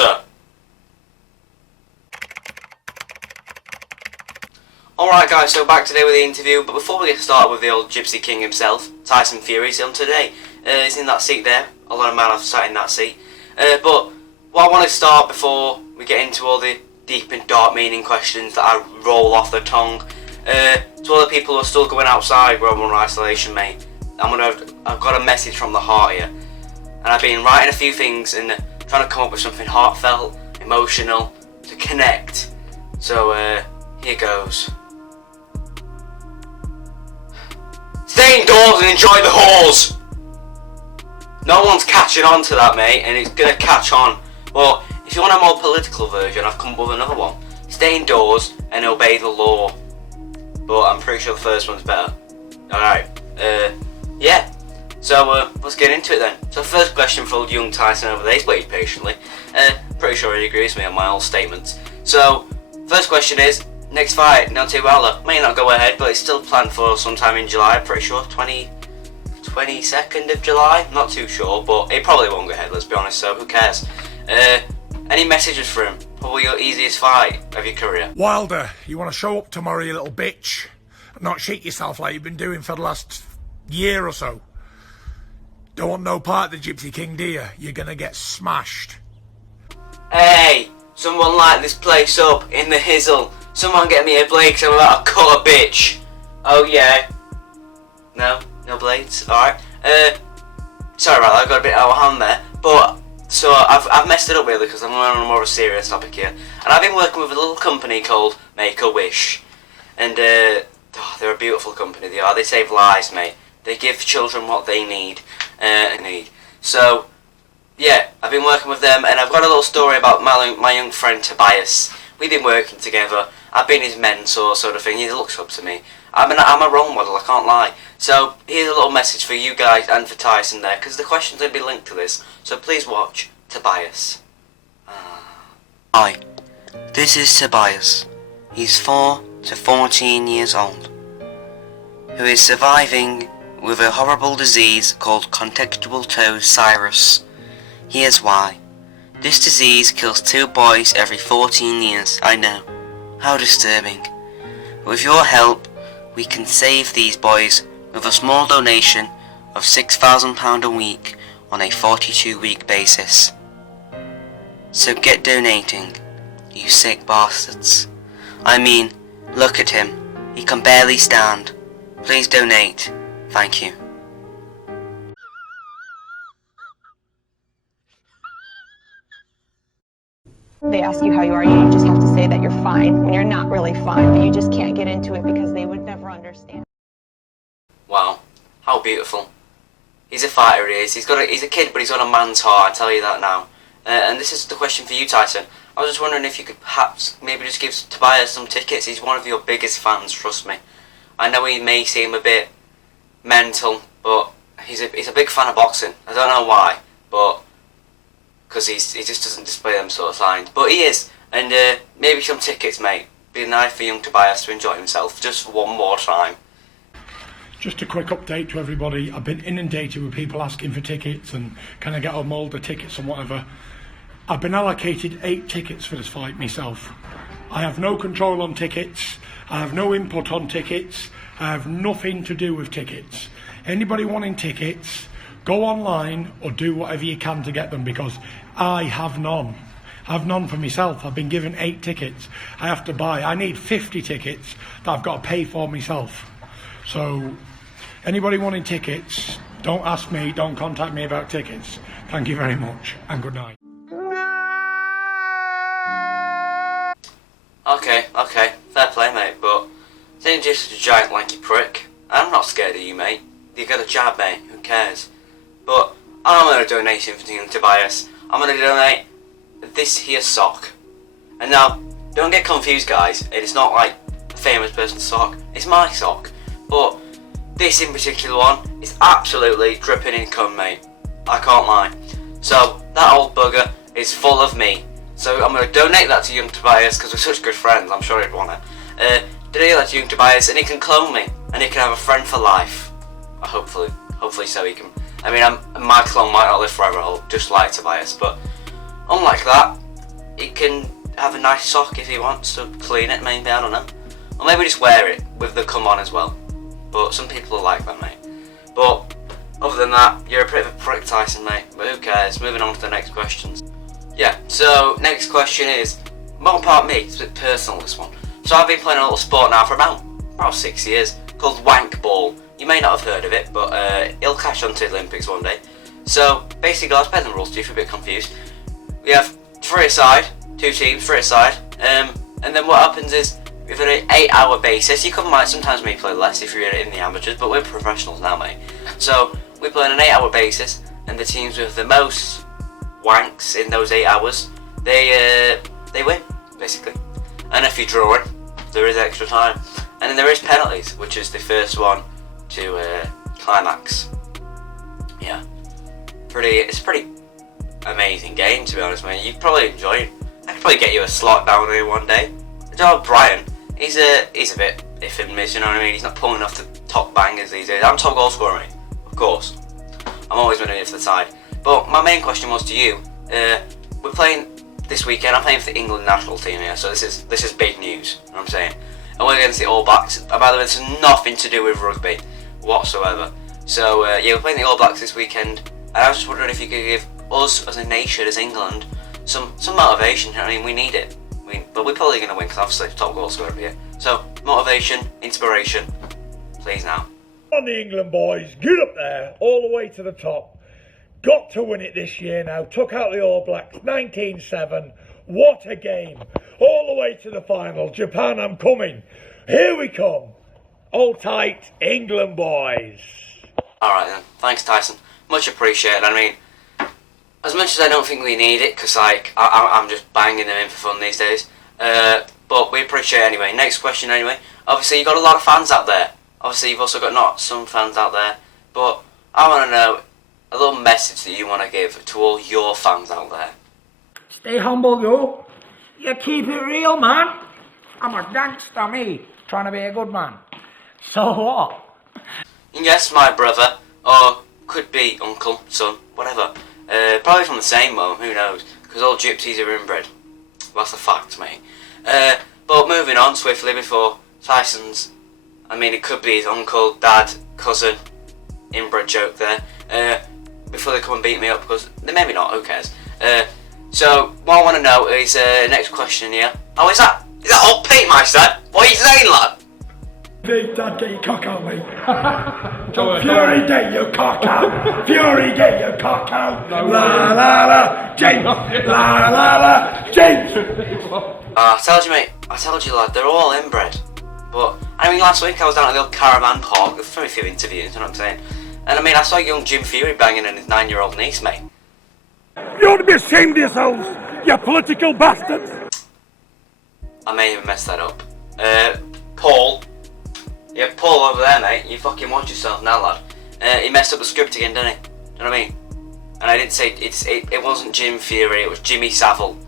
answer. Alright guys, so back today with the interview, but before we get started with the old Gypsy King himself, Tyson Fury's on today. He's in that seat there. A lot of men have sat in that seat. But what I want to start before we get into all the deep and dark meaning questions that I roll off the tongue, to all the people who are still going outside where I'm on isolation, mate, I've got a message from the heart here. And I've been writing a few things and trying to come up with something heartfelt, emotional, to connect. So, here goes. Stay indoors and enjoy the halls! No one's catching on to that, mate, and it's gonna catch on. But if you want a more political version, I've come up with another one. Stay indoors and obey the law. But I'm pretty sure the first one's better. Alright, yeah. So, let's get into it then. So first question for old young Tyson over there. He's waited patiently. Pretty sure he agrees with me on my old statements. So, first question is, next fight, Deontay Wilder. May not go ahead, but it's still planned for sometime in July, I'm pretty sure. 22nd of July? Not too sure, but it probably won't go ahead, let's be honest, so who cares? Any messages for him? Probably your easiest fight of your career. Wilder, you want to show up tomorrow, you little bitch, and not shit yourself like you've been doing for the last year or so. Don't want no part of the Gypsy King, do you? You're gonna get smashed. Hey, someone light this place up in the hizzle. Someone get me a blade because I'm about to cut a bitch. Oh yeah. No blades. Alright. Sorry about that, I got a bit out of hand there. But, so I've messed it up really because I'm on a more of a serious topic here. And I've been working with a little company called Make-A-Wish. And they're a beautiful company, they are. They save lives, mate. They give children what they need. So, yeah, I've been working with them, and I've got a little story about my young friend Tobias. We've been working together. I've been his mentor, sort of thing. He looks up to me. I'm a role model, I can't lie. So, here's a little message for you guys and for Tyson there, because the questions will be linked to this. So please watch Tobias. Hi, this is Tobias. He's 4 to 14 years old, who is surviving with a horrible disease called contextual toe virus. Here's why. This disease kills 2 boys every 14 years, I know. How disturbing. With your help, we can save these boys with a small donation of £6,000 a week on a 42-week basis. So get donating, you sick bastards. I mean, look at him. He can barely stand. Please donate. Thank you. They ask you how you are, you just have to say that you're fine when you're not really fine, but you just can't get into it because they would never understand. Wow, how beautiful. He's a fighter, he is. He's a kid, but he's got a man's heart, I tell you that now. And this is the question for you, Tyson. I was just wondering if you could perhaps maybe just give Tobias some tickets. He's one of your biggest fans, trust me. I know he may seem a bit mental, but he's a big fan of boxing. I don't know why, but because he just doesn't display them sort of signs, but he is. And maybe some tickets, mate. Be nice for young Tobias to enjoy himself just for one more time. Just a quick update to everybody. I've been inundated with people asking for tickets and can I get a mould of tickets and whatever. I've been allocated 8 tickets for this fight myself. I have no control on tickets. I have no input on tickets. I have nothing to do with tickets. Anybody wanting tickets, go online or do whatever you can to get them, because I have none. I have none for myself. I've been given 8 tickets. I have to buy. I need 50 tickets that I've got to pay for myself. So anybody wanting tickets, don't ask me, don't contact me about tickets. Thank you very much and good night. Okay, fair play, mate, but you're just a giant lanky prick. I'm not scared of you, mate. You got a jab, mate, who cares? But I'm going to donate something to Tobias. I'm going to donate this here sock. And now, don't get confused, guys. It's not like a famous person's sock. It's my sock. But this in particular one is absolutely dripping in cum, mate. I can't lie. So, that old bugger is full of me. So I'm going to donate that to young Tobias because we're such good friends. I'm sure he'd want it. Donate that to young Tobias and he can clone me. And he can have a friend for life. Hopefully so he can. I mean, my clone might not live forever, just like Tobias. But unlike that, he can have a nice sock if he wants to clean it, maybe, I don't know. Or maybe just wear it with the come on as well. But some people are like that, mate. But other than that, you're a bit of a prick, Tyson, mate. But who cares? Moving on to the next questions. Yeah, so next question is, more part me, it's a bit personal, this one. So I've been playing a little sport now for about 6 years, called wank ball. You may not have heard of it, but it'll catch on to the Olympics one day. So basically, I'll explain the rules to you if you're a bit confused. We have 3 aside, 2 teams, 3 aside, and then what happens is, we've got an 8-hour basis. You might sometimes may play less if you're in the amateurs, but we're professionals now, mate. So we play on an 8-hour basis, and the teams with the most wanks in those 8 hours, they win, basically. And if you're drawing, there is extra time, and then there is penalties, which is the first one to climax. Yeah, it's a pretty amazing game, to be honest, mate. You'd probably enjoy it. I could probably get you a slot down here one day. Brian, he's a bit iffy and miss, you know what I mean? He's not pulling off the top bangers these days. I'm top goal scorer, mate, of course. I'm always winning it for the side. But my main question was to you. We're playing this weekend. I'm playing for the England national team here, so this is big news. You know what I'm saying? And we're against the All Blacks. And by the way, this has nothing to do with rugby whatsoever. So yeah, we're playing the All Blacks this weekend. And I was just wondering if you could give us as a nation, as England, some motivation. You know what I mean? We need it. But we're probably going to win because obviously top goal scorer here. So motivation, inspiration, please now. On the England boys, get up there, all the way to the top. Got to win it this year now. Took out the All Blacks, 19-7. What a game. All the way to the final. Japan, I'm coming. Here we come. Hold tight, England boys. Alright then, thanks Tyson. Much appreciated. I mean, as much as I don't think we need it, because I'm just banging them in for fun these days. But we appreciate it anyway. Next question anyway. Obviously you've got a lot of fans out there. Obviously you've also got not some fans out there. But I want to know a little message that you want to give to all your fans out there. Stay humble, yo. You keep it real, man. I'm a gangster, me, trying to be a good man. So what? Yes, my brother, or could be uncle, son, whatever. Probably from the same mum, who knows? Because all gypsies are inbred. That's a fact, mate. But moving on swiftly before Tyson's, I mean, it could be his uncle, dad, cousin, inbred joke there. Before they come and beat me up, because maybe not, who cares? So what I want to know is next question here. Oh, is that old Pete, my son? What are you saying, lad? Big Dad, get your cock out, mate. Fury, get your cock out. Fury, get your cock out. La la la, James. La la la, James. I told you, mate. I told you, lad. They're all inbred. But I mean, last week I was down at the old caravan park. There's very few interviews. You know what I'm saying? And I mean, I saw young Jim Fury banging in his 9-year-old niece, mate. You ought to be ashamed of yourselves, you political bastards. I may have messed that up. Paul. Yeah, Paul over there, mate. You fucking watch yourself now, lad. He messed up the script again, didn't he? You know what I mean? And I didn't say it wasn't Jim Fury. It was Jimmy Savile.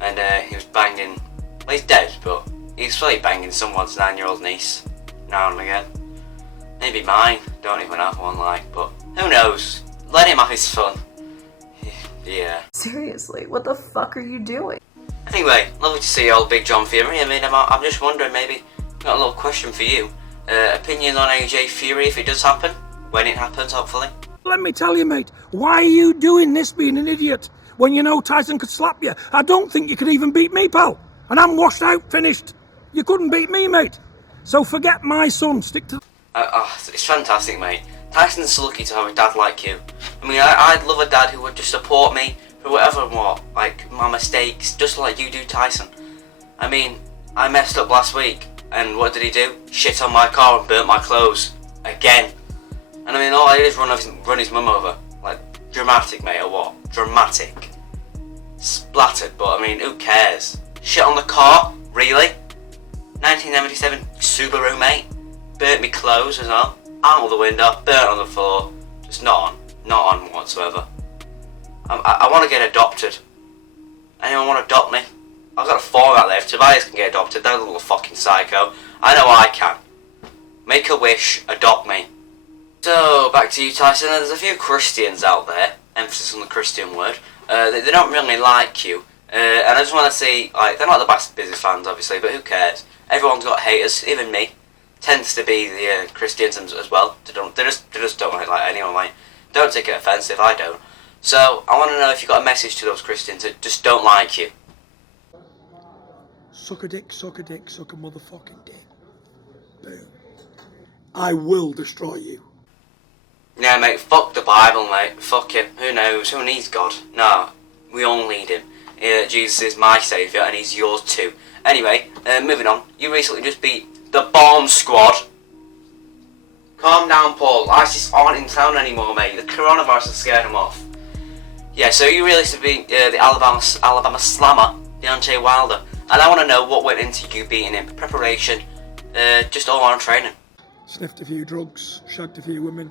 And he was banging. Well, he's dead, but he's probably banging someone's 9-year-old niece now and again. Maybe mine. Don't even have one, like. But who knows? Let him have his fun. Yeah. Seriously, what the fuck are you doing? Anyway, lovely to see you, old Big John Fury. I mean, I'm just wondering, maybe got a little question for you. Opinion on AJ Fury if it does happen, when it happens, hopefully. Let me tell you, mate, why are you doing this, being an idiot, when you know Tyson could slap you? I don't think you could even beat me, pal. And I'm washed out, finished. You couldn't beat me, mate. So forget my son, stick to... It's fantastic, mate. Tyson's lucky to have a dad like you. I mean, I'd love a dad who would just support me for whatever and what, like my mistakes, just like you do, Tyson. I mean, I messed up last week, and what did he do? Shit on my car and burnt my clothes. Again. And I mean, all I did is run his mum over. Like, dramatic, mate, or what? Dramatic. Splattered, but I mean, who cares? Shit on the car? Really? 1977 Subaru, mate. Burnt me clothes as well. Out of the window, burnt on the floor. Just not on whatsoever. I want to get adopted. Anyone want to adopt me? I've got a form out there. If Tobias can get adopted, that little fucking psycho. I know I can. Make a wish, adopt me. So, back to you, Tyson. There's a few Christians out there, emphasis on the Christian word, they don't really like you. And I just want to see, like, they're not the best business fans, obviously, but who cares? Everyone's got haters, even me. Tends to be the Christians as well. They just don't like anyone, like, don't take it offensive, I don't. So, I want to know if you've got a message to those Christians that just don't like you. Suck a dick, suck a dick, suck a motherfucking dick. Boom. I will destroy you. Yeah, mate, fuck the Bible, mate. Fuck it. Who knows? Who needs God? No, we all need him. Jesus is my saviour and he's yours too. Anyway, moving on. You recently just beat the Bomb Squad. Calm down, Paul. ISIS aren't in town anymore, mate. The coronavirus has scared them off. Yeah, so you recently beat the Alabama Slammer, Deontay Wilder. And I want to know what went into you beating him. Preparation, just all on training. Sniffed a few drugs, shagged a few women,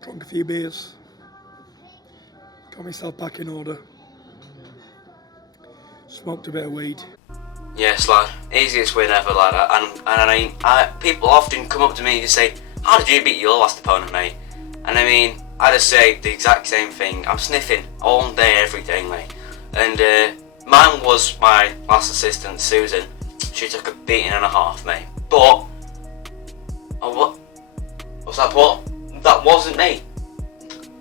drunk a few beers, got myself back in order, smoked a bit of weed. Yes, lad. Easiest win ever, lad. And I mean, people often come up to me and say, how did you beat your last opponent, mate? And I mean, I just say the exact same thing. I'm sniffing all day, every day, mate. And mine was my last assistant, Susan. She took a beating and a half, mate. But, what? What's that, Paul? That wasn't me.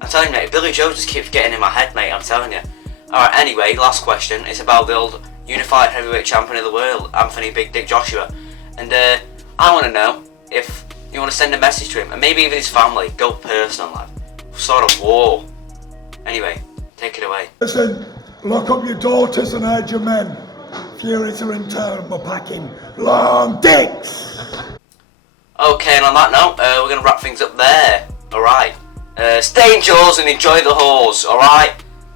I'm telling you, mate, Billy Joe just keeps getting in my head, mate, I'm telling you. Alright, anyway, last question. It's about the old unified heavyweight champion of the world, Anthony Big Dick Joshua. And I want to know if you want to send a message to him, and maybe even his family. Go personal, lad. Sort of war. Anyway, take it away. Listen, lock up your daughters and hide your men. Furies are in town, we're packing long dicks. Okay, and on that note, we're going to wrap things up there. Alright. Stay indoors and enjoy the whores, alright?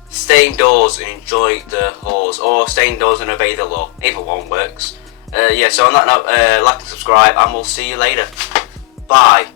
Stay indoors and enjoy the whores. Or stay indoors and obey the law. Either one works. Yeah, so on that note, like and subscribe, and we'll see you later. Bye.